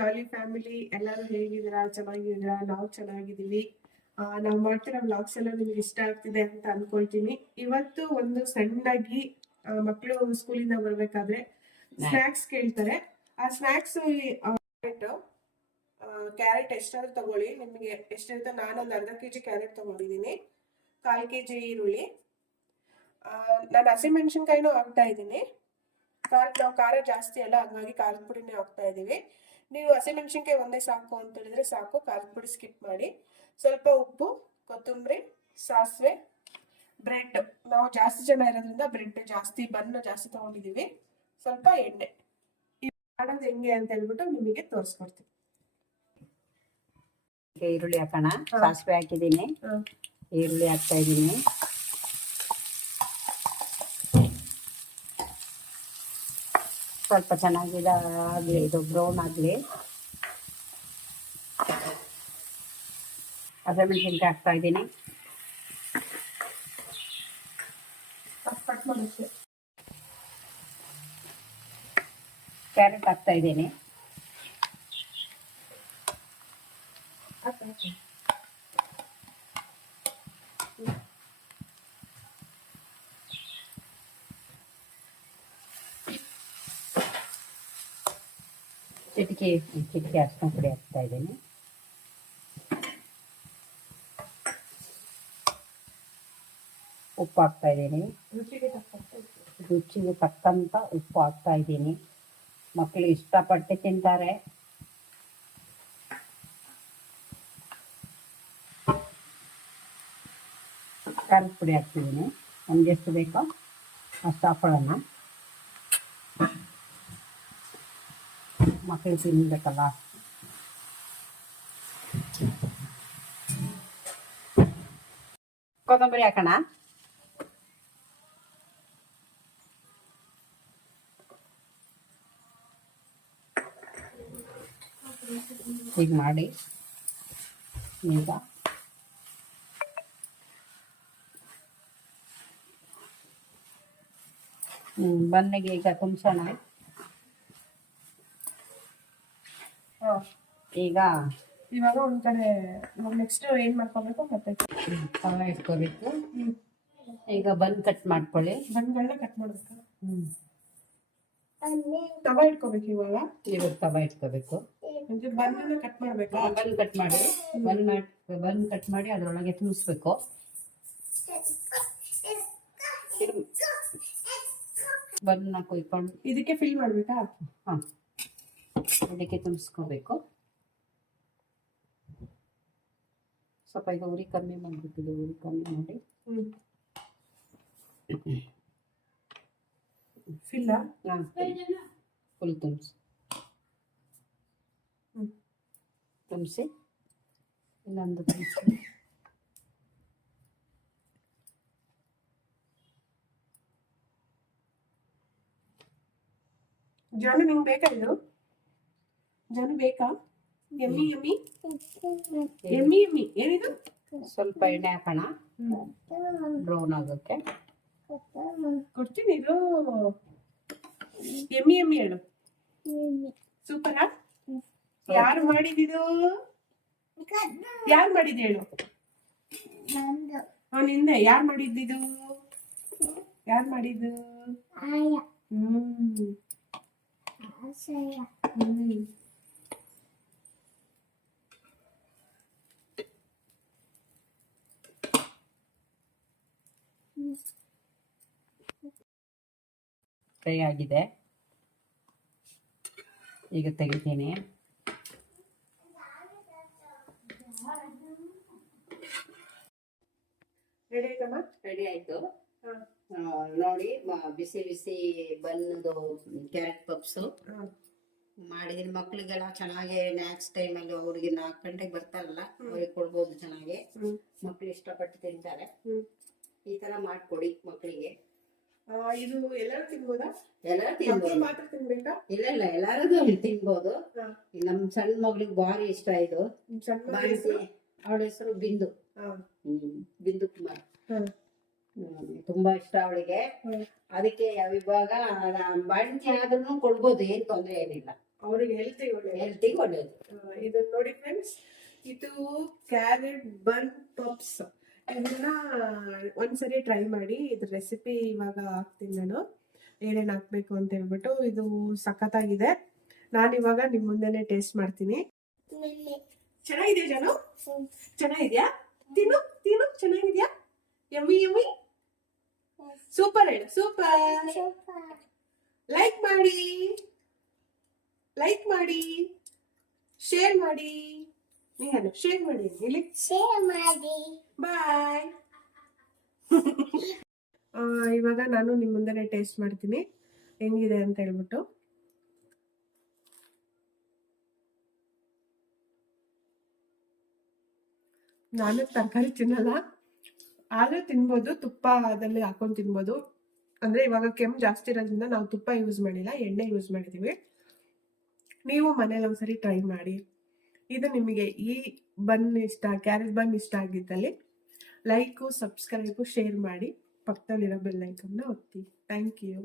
ಜಾಲಿ family. ಎಲ್ಲರೂ ಹೇಗಿದ್ದೀರಾ? ಚೆನ್ನಾಗಿದ್ದೀರಾ? ನಾವು ಚೆನ್ನಾಗಿದ್ದೀವಿ. ನಾವು ಮಾಡ್ತಿರೋ ವ್ಲಾಗ್ಸ್ ಎಲ್ಲ ನಿಮ್ಗೆ ಇಷ್ಟ ಆಗ್ತಿದೆ ಅಂತ ಅನ್ಕೊಳ್ತೀನಿ. ಇವತ್ತು ಒಂದು ಸಣ್ಣದಾಗಿ ಮಕ್ಕಳು ಸ್ಕೂಲಿಂದ ಬರ್ಬೇಕಾದ್ರೆ ಸ್ನ್ಯಾಕ್ಸ್ ಕೇಳ್ತಾರೆ. ಆ ಸ್ನ್ಯಾಕ್ಸ್ ಕ್ಯಾರೆಟ್ ಎಷ್ಟಾದ್ರೂ ತಗೊಳ್ಳಿ, ನಿಮಗೆ ಎಷ್ಟಿರುತ್ತೆ. ನಾನೊಂದು ಅರ್ಧ ಕೆಜಿ ಕ್ಯಾರೆಟ್ ತಗೊಂಡಿದ್ದೀನಿ, 1/4 ಕೆಜಿ ಈರುಳ್ಳಿ, ನಾನು ಹಸಿಮೆಣಸಿನ್ಕಾಯಿನೂ ಹಾಕ್ತಾ ಇದ್ದೀನಿ. ನಾವು ಖಾರ ಜಾಸ್ತಿ ಅಲ್ಲ, ಹಾಗಾಗಿ ಖಾರದ ಪುಡಿನೇ ಹಾಕ್ತಾ ಇದ್ದೀವಿ. ನೀವು ಹಸಿಮೆಣಸಿನ್ಕಾಯಿ ಒಂದೇ ಸಾಕು ಅಂತ ಹೇಳಿದ್ರೆ ಸಾಕು, ಖಾರದ ಪುಡಿ ಸ್ಕಿಪ್ ಮಾಡಿ. ಸ್ವಲ್ಪ ಉಪ್ಪು, ಕೊತ್ತಂಬರಿ, ಸಾಸಿವೆ, ಬ್ರೆಡ್. ನಾವು ಜಾಸ್ತಿ ಜನ ಇರೋದ್ರಿಂದ ಬ್ರೆಡ್ ಜಾಸ್ತಿ, ಬನ್ ಜಾಸ್ತಿ ತಗೊಂಡಿದ್ದೀವಿ. ಸ್ವಲ್ಪ ಎಣ್ಣೆ. ಮಾಡೋದು ಹೆಂಗೆ ಅಂತ ಹೇಳ್ಬಿಟ್ಟು ನಿಮಗೆ ತೋರಿಸ್ಕೊಡ್ತೀನಿ. ಈರುಳ್ಳಿ ಹಾಕೋಣ. ಸಾಸಿವೆ ಹಾಕಿದ್ದೀನಿ, ಈರುಳ್ಳಿ ಹಾಕ್ತಾ ಇದ್ದೀನಿ. ಸ್ವಲ್ಪ ಚೆನ್ನಾಗಿ ಆಗಲಿ, ಇದು ಬ್ರೌನ್ ಆಗಲಿ. ಹಸಿಮೆಣಸಿನ್ಕಾಯಿ ಹಾಕ್ತಾ ಇದ್ದೀನಿ. ಕ್ಯಾರೆಟ್ ಹಾಕ್ತಾ ಇದ್ದೀನಿ. ಚಿಟಿಕೆ ಅರಿಶಿನ ಪುಡಿ ಹಾಕ್ತಾ ಇದ್ದೀನಿ. ಉಪ್ಪು ಹಾಕ್ತಾ ಇದ್ದೀನಿ. ರುಚಿಗೆ ತಕ್ಕಂತ ಉಪ್ಪು ಹಾಕ್ತಾ ಇದ್ದೀನಿ. ಮಕ್ಕಳು ಇಷ್ಟಪಟ್ಟು ತಿಂತಾರೆ. ಖಾರದ ಪುಡಿ ಹಾಕ್ತಿದ್ದೀನಿ. ನಮ್ಗೆ ಎಷ್ಟು ಬೇಕೋ ಅಷ್ಟು ಹಾಕೊಳ್ಳೋಣ. ಮಕ್ಕಳು ತಿನ್ಬೇಕಲ್ಲ. ಕೊತ್ತಂಬರಿ ಹಾಕೋಣ. ಹೀಗೆ ಮಾಡಿ ಈಗ ಬನ್ನಿಗೆ ಈಗ ತುಂಬಿಸೋಣ. ಈಗ ಇವಾಗ ಒಂದ್ ಕಡೆ ನೆಕ್ಸ್ಟ್ ಏನ್ ಮಾಡ್ಕೋಬೇಕು, ಮತ್ತೆ ತವ ಇಟ್ಕೋಬೇಕು. ಈಗ ಬನ್ ಕಟ್ ಮಾಡ್ಕೊಳ್ಳಿ. ಬನ್ಗಳನ್ನ ಕಟ್ ಮಾಡ್ಬೇಕು. ತವ ಇಟ್ಕೋಬೇಕು. ಇವಾಗ ತವ ಇಟ್ಕೋಬೇಕು. ಬನ್ನನ್ನ ಕಟ್ ಮಾಡ್ಬೇಕು. ಬನ್ ಕಟ್ ಮಾಡಿ, ಬನ್ ಕಟ್ ಮಾಡಿ ಅದ್ರೊಳಗೆ ತುಂಬಿಸ್ಬೇಕು. ಬನ್ನ ಕೊಯ್ಕೊಂಡು ಇದಕ್ಕೆ ಫಿಲ್ ಮಾಡ್ಬೇಕಾ? ಹಾ, ಇದಕ್ಕೆ ತುಂಬಿಸ್ಕೋಬೇಕು. ಸ್ವಲ್ಪ ಈಗ ಉರಿ ಕಮ್ಮಿ ಮಾಡ್ಬಿಟ್ಟಿದೆ. ಉರಿ ಕಮ್ಮಿ ಮಾಡಿ ಫಿಲ್ಲ ಫುಲ್ ತುಂಬಿಸಿ ಇನ್ನೊಂದು ತುಂಬಿಸಿ. ಜಾನು ನಿಂಗೆ ಬೇಕಾ? ಇದು ಜಾನು ಬೇಕಾ? ಎಮ್ಮಿ ಎಮ್ಮಿ ಎಮ್ಮಿ ಎಮ್ಮಿ ಏನಿದು? ಸ್ವಲ್ಪ ಎಣ್ಣೆ ಹಾಕೋಣ ಬ್ರೌನ್ ಆಗೋಕ್ಕೆ. ಕೊಡ್ತೀನಿ ಇದು. ಎಮ್ಮಿ ಎಮ್ಮಿ ಹೇಳು. ಸೂಪರಾ? ಯಾರು ಮಾಡಿದ್ದು? ಯಾರು ಮಾಡಿದ್ದು ಹೇಳು. ನಿಂದೆ. ಯಾರು ಮಾಡಿದ್ದು? ಯಾರು ಮಾಡಿದ್ದು? ಫ್ರೈ ಆಗಿದೆ. ಈಗ ತೆಗಿತೀನಿ. ರೆಡಿ ಆಯ್ತು ನೋಡಿ. ಬಿಸಿ ಬಿಸಿ ಬನ್ನದು ಕ್ಯಾರೆಟ್ ಪಪ್ಸು ಮಾಡಿದೀನಿ. ಮಕ್ಳಿಗೆಲ್ಲ ಚೆನ್ನಾಗಿ ಸ್ನ್ಯಾಕ್ಸ್ ಟೈಮಲ್ಲಿ ಅವ್ರಿಗೆ 4 ಗಂಟೆಗೆ ಬರ್ತಾರಲ್ಲ, ಅವ್ರಿಗೆ ಕೊಡ್ಬೋದು. ಚೆನ್ನಾಗಿ ಮಕ್ಳು ಇಷ್ಟಪಟ್ಟು ತಿಂತಾರೆ. ಈ ತರ ಮಾಡ್ಕೊಡಿ ಮಕ್ಕಳಿಗೆ. ಇದು ಎಲ್ಲರೂ ತಿನ್ಬೋದಾ? ಎಲ್ಲರೂ ತಿನ್ಬೋದು. ಮಾತ್ರ ತಿನ್ಬೇಕಾ? ಇಲ್ಲ, ಎಲ್ಲರೂ ತಿನ್ಬೋದು. ನಮ್ ಸಣ್ಣ ಮಗಳಿಗೆ ಭಾರಿ ಇಷ್ಟ ಇದು. ಅವಳ ಹೆಸರು ಬಿಂದು. ಬಿಂದು ಕುಮಾರ್. ತುಂಬಾ ಇಷ್ಟ ಅವಳಿಗೆ. ಅದಕ್ಕೆ ಇವಾಗ ಬಾಣಂತಿ ಆದ್ರೂ ಕೊಡ್ಬೋದು, ಏನ್ ತೊಂದ್ರೆ ಏನಿಲ್ಲ. ಅವ್ರಿಗೆ ಹೆಲ್ತಿಗೆ ಒಳ್ಳೆ. ಹೆಲ್ತಿಗೆ ಒಳ್ಳೇದು. ಇದನ್ನ ನೋಡಿ ಫ್ರೆಂಡ್ಸ್, ಇದು ಕ್ಯಾರೆಟ್ ಬನ್ ಪಪ್ಸ್. ಇದನ್ನ ಒಂದ್ಸರಿ ಟ್ರೈ ಮಾಡಿ. ಇದ್ರ ರೆಸಿಪಿ ಇವಾಗ ಹಾಕ್ತೀನಿ ನಾನು, ಏನೇನು ಹಾಕ್ಬೇಕು ಅಂತ ಹೇಳ್ಬಿಟ್ಟು. ಇದು ಸಖತ್ತಾಗಿದೆ. ನಾನು ಇವಾಗ ನಿಮ್ಮ ಮುಂದೆನೆ ಟೇಸ್ಟ್ ಮಾಡ್ತೀನಿ. ಚೆನ್ನಾಗಿದೆ ಜಾನು? ಚೆನ್ನಾಗಿದ್ಯಾ? ತಿನ್ನು ತಿನ್ನು, ಚೆನ್ನಾಗಿದ್ಯಾ? ಯಮ್ಮಿ ಯಮ್ಮಿ, ಸೂಪರ್ ಹೇಳು, ಸೂಪರ್. ಲೈಕ್ ಮಾಡಿ, ಲೈಕ್ ಮಾಡಿ, ಶೇರ್ ಮಾಡಿ. ನೀನು ಶೇರ್ ಮಾಡಿ ಹೇಳಿ. ಬಾಯ್. ಇವಾಗ ನಾನು ನಿಮ್ಮ ಮುಂದೆನೆ ಟೇಸ್ಟ್ ಮಾಡ್ತೀನಿ ಹೆಂಗಿದೆ ಅಂತ ಹೇಳ್ಬಿಟ್ಟು. ನಾನು ತರಕಾರಿ ತಿನ್ನಲ್ಲ, ಆದ್ರೆ ತಿನ್ಬೋದು, ತುಪ್ಪದಲ್ಲಿ ಹಾಕೊಂಡು ತಿನ್ಬೋದು. ಅಂದ್ರೆ ಇವಾಗ ಕೆಮ್ಮು ಜಾಸ್ತಿ ಇರೋದ್ರಿಂದ ನಾವು ತುಪ್ಪ ಯೂಸ್ ಮಾಡಿಲ್ಲ, ಎಣ್ಣೆ ಯೂಸ್ ಮಾಡಿದೀವಿ. ನೀವು ಮನೇಲಿ ಒಂದ್ಸರಿ ಟ್ರೈ ಮಾಡಿ. ಇದು ನಿಮಗೆ ಈ ಬನ್ ಇಷ್ಟ, ಕ್ಯಾರೆಟ್ ಬನ್ ಇಷ್ಟ ಆಗಿದ್ದಲ್ಲಿ ಲೈಕು, ಸಬ್ಸ್ಕ್ರೈಬು, ಶೇರ್ ಮಾಡಿ. ಪಕ್ಕದಲ್ಲಿರೋ ಬೆಲ್ ಐಕನ್ನ ಒತ್ತಿ. Thank you.